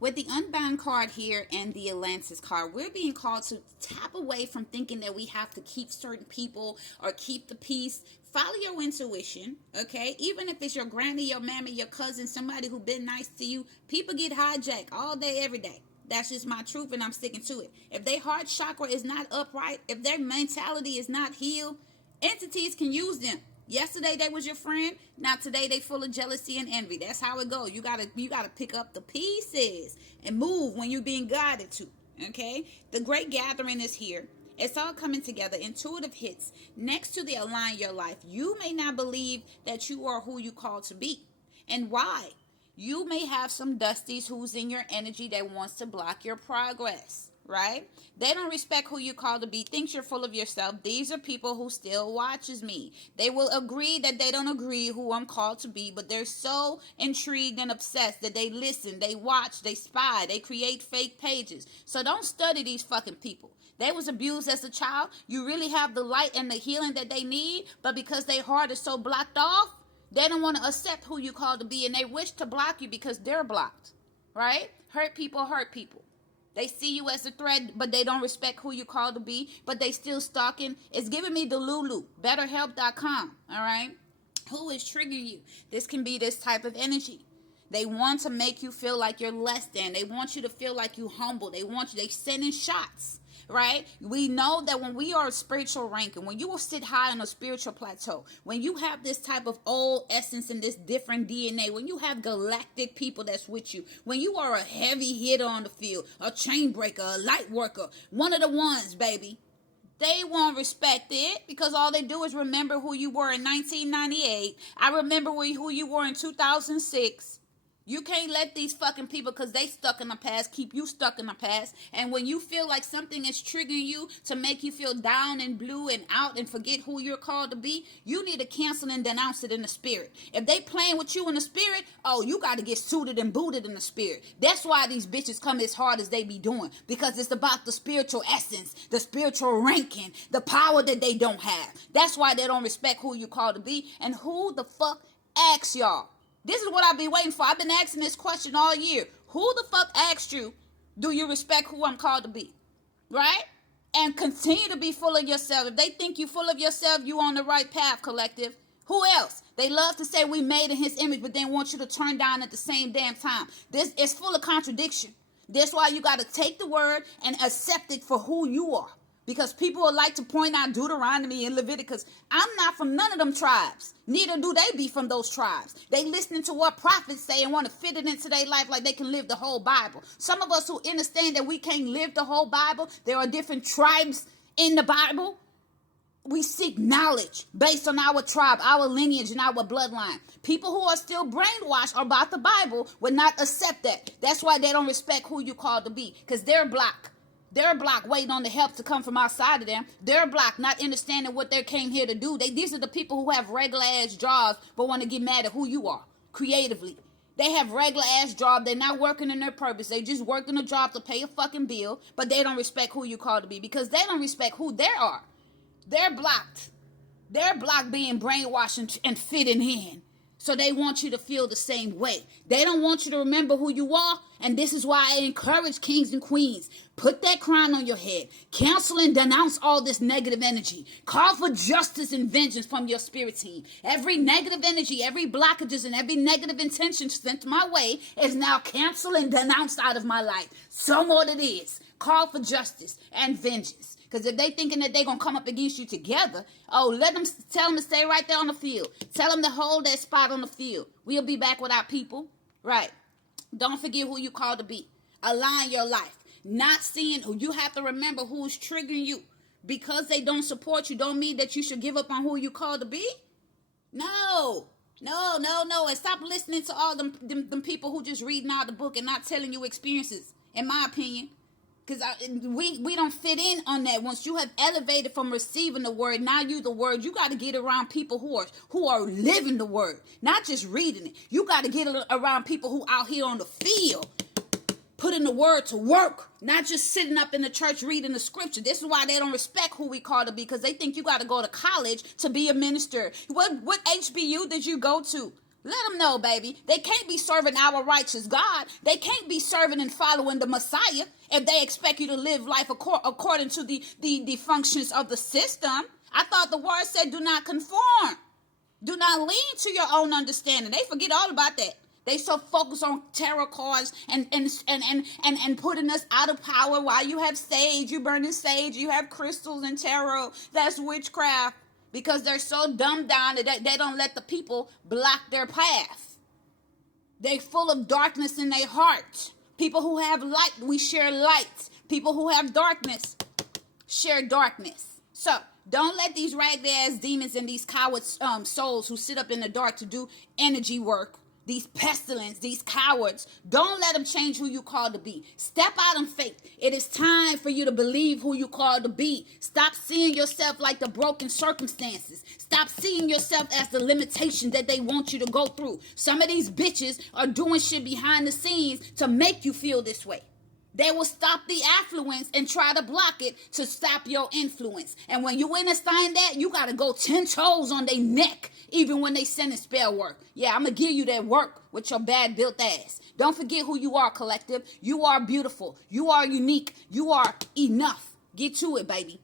With the Unbound card here and the Atlantis card, we're being called to tap away from thinking that we have to keep certain people or keep the peace. Follow your intuition, okay? Even if it's your granny, your mammy, your cousin, somebody who been nice to you, people get hijacked all day, every day. That's just my truth, and I'm sticking to it. If their heart chakra is not upright, if their mentality is not healed, entities can use them. Yesterday they was your friend. Now today they full of jealousy and envy. That's how it goes. You gotta pick up the pieces and move when you're being guided to. Okay? The great gathering is here. It's all coming together. Intuitive hits. Next to the align your life. You may not believe that you are who you called to be. And why? You may have some dusties who's in your energy that wants to block your progress, right? They don't respect who you call to be, thinks you're full of yourself. These are people who still watches me. They will agree that they don't agree who I'm called to be, but they're so intrigued and obsessed that they listen, they watch, they spy, they create fake pages. So don't study these fucking people. They was abused as a child. You really have the light and the healing that they need, but because their heart is so blocked off, they don't want to accept who you call to be, and they wish to block you because they're blocked, right? Hurt people hurt people. They see you as a threat, but they don't respect who you call to be, but they still stalking. It's giving me the Lulu, betterhelp.com, all right? Who is triggering you? This can be this type of energy. They want to make you feel like you're less than. They want you to feel like you humble. They sending shots. Right? We know that when we are spiritual ranking, when you will sit high on a spiritual plateau, when you have this type of old essence and this different DNA, when you have galactic people that's with you, when you are a heavy hitter on the field, a chain breaker, a light worker, one of the ones, baby, they won't respect it because all they do is remember who you were in 1998. I remember who you were in 2006. You can't let these fucking people, because they stuck in the past, keep you stuck in the past. And when you feel like something is triggering you to make you feel down and blue and out and forget who you're called to be, you need to cancel and denounce it in the spirit. If they playing with you in the spirit, oh, you got to get suited and booted in the spirit. That's why these bitches come as hard as they be doing, because it's about the spiritual essence, the spiritual ranking, the power that they don't have. That's why they don't respect who you called to be. And who the fuck asks y'all? This is what I've been waiting for. I've been asking this question all year. Who the fuck asked you, do you respect who I'm called to be? Right? And continue to be full of yourself. If they think you full of yourself, you on the right path, collective. Who else? They love to say we made in his image, but then want you to turn down at the same damn time. This is full of contradiction. That's why you got to take the word and accept it for who you are. Because people would like to point out Deuteronomy and Leviticus. I'm not from none of them tribes. Neither do they be from those tribes. They listening to what prophets say and want to fit it into their life like they can live the whole Bible. Some of us who understand that we can't live the whole Bible, there are different tribes in the Bible. We seek knowledge based on our tribe, our lineage, and our bloodline. People who are still brainwashed about the Bible would not accept that. That's why they don't respect who you called to be, because they're blocked. They're blocked waiting on the help to come from outside of them. They're blocked not understanding what they came here to do. These are the people who have regular ass jobs but want to get mad at who you are creatively. They have regular ass jobs. They're not working in their purpose. They just working a job to pay a fucking bill, but they don't respect who you call to be because they don't respect who they are. They're blocked. They're blocked being brainwashed and fitting in. So they want you to feel the same way. They don't want you to remember who you are. And this is why I encourage kings and queens. Put that crown on your head. Cancel and denounce all this negative energy. Call for justice and vengeance from your spirit team. Every negative energy, every blockages, and every negative intention sent my way is now canceled and denounced out of my life. So what it is. Call for justice and vengeance. Because if they thinking that they're going to come up against you together, tell them to stay right there on the field. Tell them to hold that spot on the field. We'll be back with our people. Right. Don't forget who you called to be. Align your life. Not seeing who you have to remember who's triggering you. Because they don't support you don't mean that you should give up on who you called to be. No. And stop listening to all them people who just reading out the book and not telling you experiences, in my opinion. Because we don't fit in on that. Once you have elevated from receiving the word, now you the word, you got to get around people who are living the word, not just reading it. You got to get around people who out here on the field, putting the word to work, not just sitting up in the church reading the scripture. This is why they don't respect who we call to be, because they think you got to go to college to be a minister. What HBU did you go to? Let them know, baby. They can't be serving our righteous God. They can't be serving and following the Messiah if they expect you to live life according to the functions of the system. I thought the word said do not conform. Do not lean to your own understanding. They forget all about that. They so focused on tarot cards and putting us out of power. While you have sage, you burning sage, you have crystals and tarot. That's witchcraft. Because they're so dumbed down that they don't let the people block their path. They're full of darkness in their heart. People who have light, we share light. People who have darkness share darkness. So don't let these ragged ass demons and these coward souls who sit up in the dark to do energy work, these pestilence, these cowards, don't let them change who you called to be. Step out in faith. It is time for you to believe who you called to be. Stop seeing yourself like the broken circumstances. Stop seeing yourself as the limitation that they want you to go through. Some of these bitches are doing shit behind the scenes to make you feel this way. They will stop the affluence and try to block it to stop your influence. And when you understand that, you got to go 10 toes on their neck, even when they send a spell work. Yeah, I'm going to give you that work with your bad built ass. Don't forget who you are, collective. You are beautiful. You are unique. You are enough. Get to it, baby.